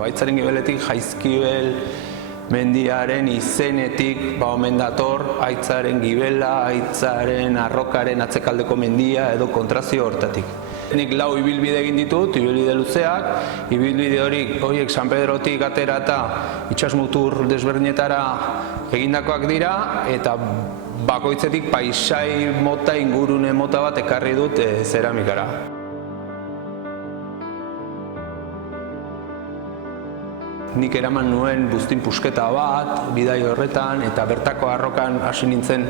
Baitzaren gibeletik Jaizkibel mendiaren izenetik omen dator Aitzaren gibela, Aitzaren arrokaren atzekaldeko mendia edo kontrazio hortatik. Nik 4 ibilbide egin ditut, ibilbide luzeak, ibilbide horiek San Pedrotik aterata itsasmutur desberdinetara egindakoak dira, eta bakoitzetik paisai mota, ingurune mota bat ekarri dut zeramikara. Nik eraman nuen buztin pusketa bat, bidai horretan, eta bertako arrokan hasi nintzen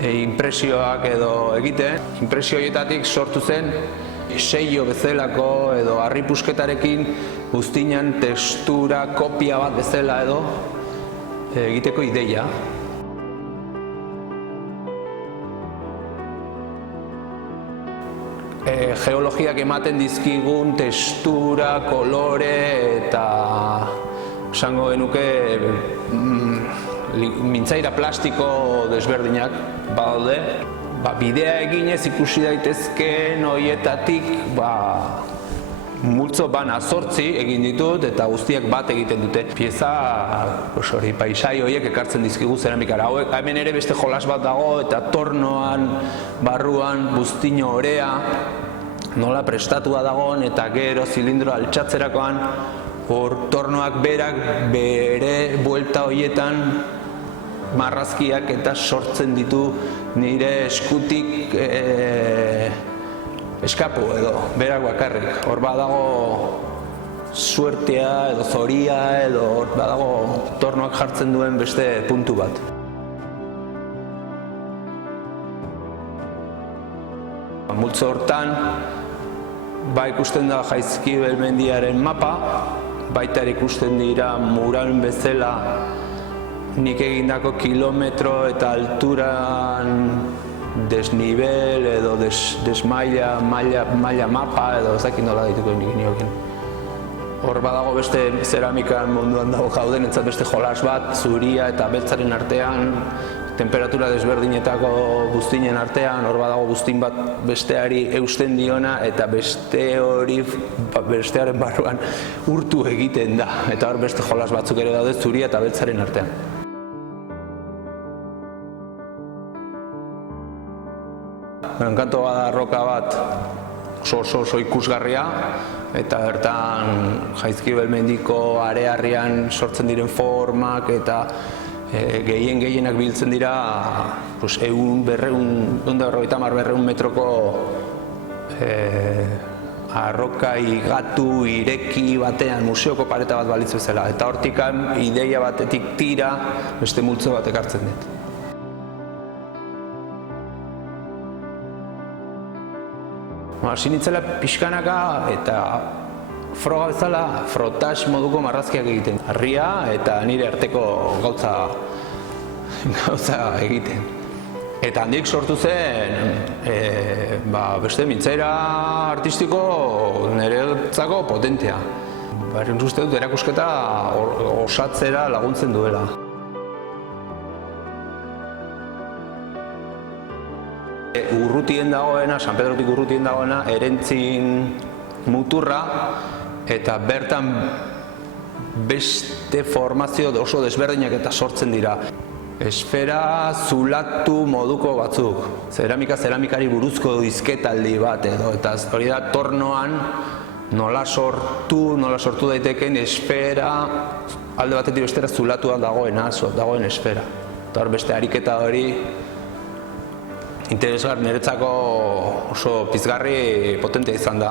inpresioak edo egiten. Inpresio horietatik sortu zen seio bezalako edo harri pusketarekin buztinan textura, kopia bat bezala edo egiteko ideia. Geologiak ematen dizkigun textura, kolore eta esango genuke mintzaira plastiko desberdinak badaude. Bidea eginez ikusi daitezkeen horietatik multzo bana 8 egin ditut eta guztiak bat egiten dute. Pieza, paisai horiek ekartzen dizkigu zeramikara. Hemen ere beste jolas bat dago eta tornoan, barruan, buztino orea, nola prestatua dagoen eta gero zilindro altxatzerakoan hor tornoak berak bere buelta horietan marrazkiak eta sortzen ditu nire eskutik eskapu edo berak bakarrik. Hor badago suertea edo zoria edo hor badago tornoak jartzen duen beste puntu bat. Multzo hortan ikusten da Jaizkibel mendiaren mapa, baita ere ikusten dira mural bezala nik egindako kilometro eta alturan desnivel edo desmaila, maila mapa edo ezakit nola dituko nik niokin. Hor badago beste zeramikan munduan dago jaudenentzat beste jolas bat, zuria eta beltzaren artean, temperatura desberdinetako buztinen artean, hor badago buztin bat besteari eusten diona eta beste hori bestearen barruan urtu egiten da. Eta hor beste jolas batzuk ere daude zuria eta beltzaren artean. Enkanto bada roka bat oso ikusgarria eta bertan Jaizkibel mendiko arearrian sortzen diren formak eta gehienak biltzen dira 100-200 metroko arroka higatu ireki batean museoko pareta bat balitz bezala. Eta hortikan ideia batetik tira beste multzo bat ekartzen dut. Hasi nintzela pixkanaka eta froga bezala frotax moduko marrazkiak egiten. Harria eta nire arteko gauza egiten. Eta handik sortu zen beste mintzaira artistiko niretzako potentea. Uste dut erakusketa osatzera laguntzen duela. Urrutien dagoena, San Pedrotik urrutien dagoena, Erentzin muturra eta bertan beste formazio oso desberdinak eta sortzen dira. Esfera zulatu moduko batzuk, zeramikari buruzko dizketaldi bat edo, eta hori da tornoan nola sortu daiteken esfera alde batetik bestera zulatua dagoen esfera. Eta hor beste ariketa hori interesgarri, niretzako oso pizgarri potentea izan da.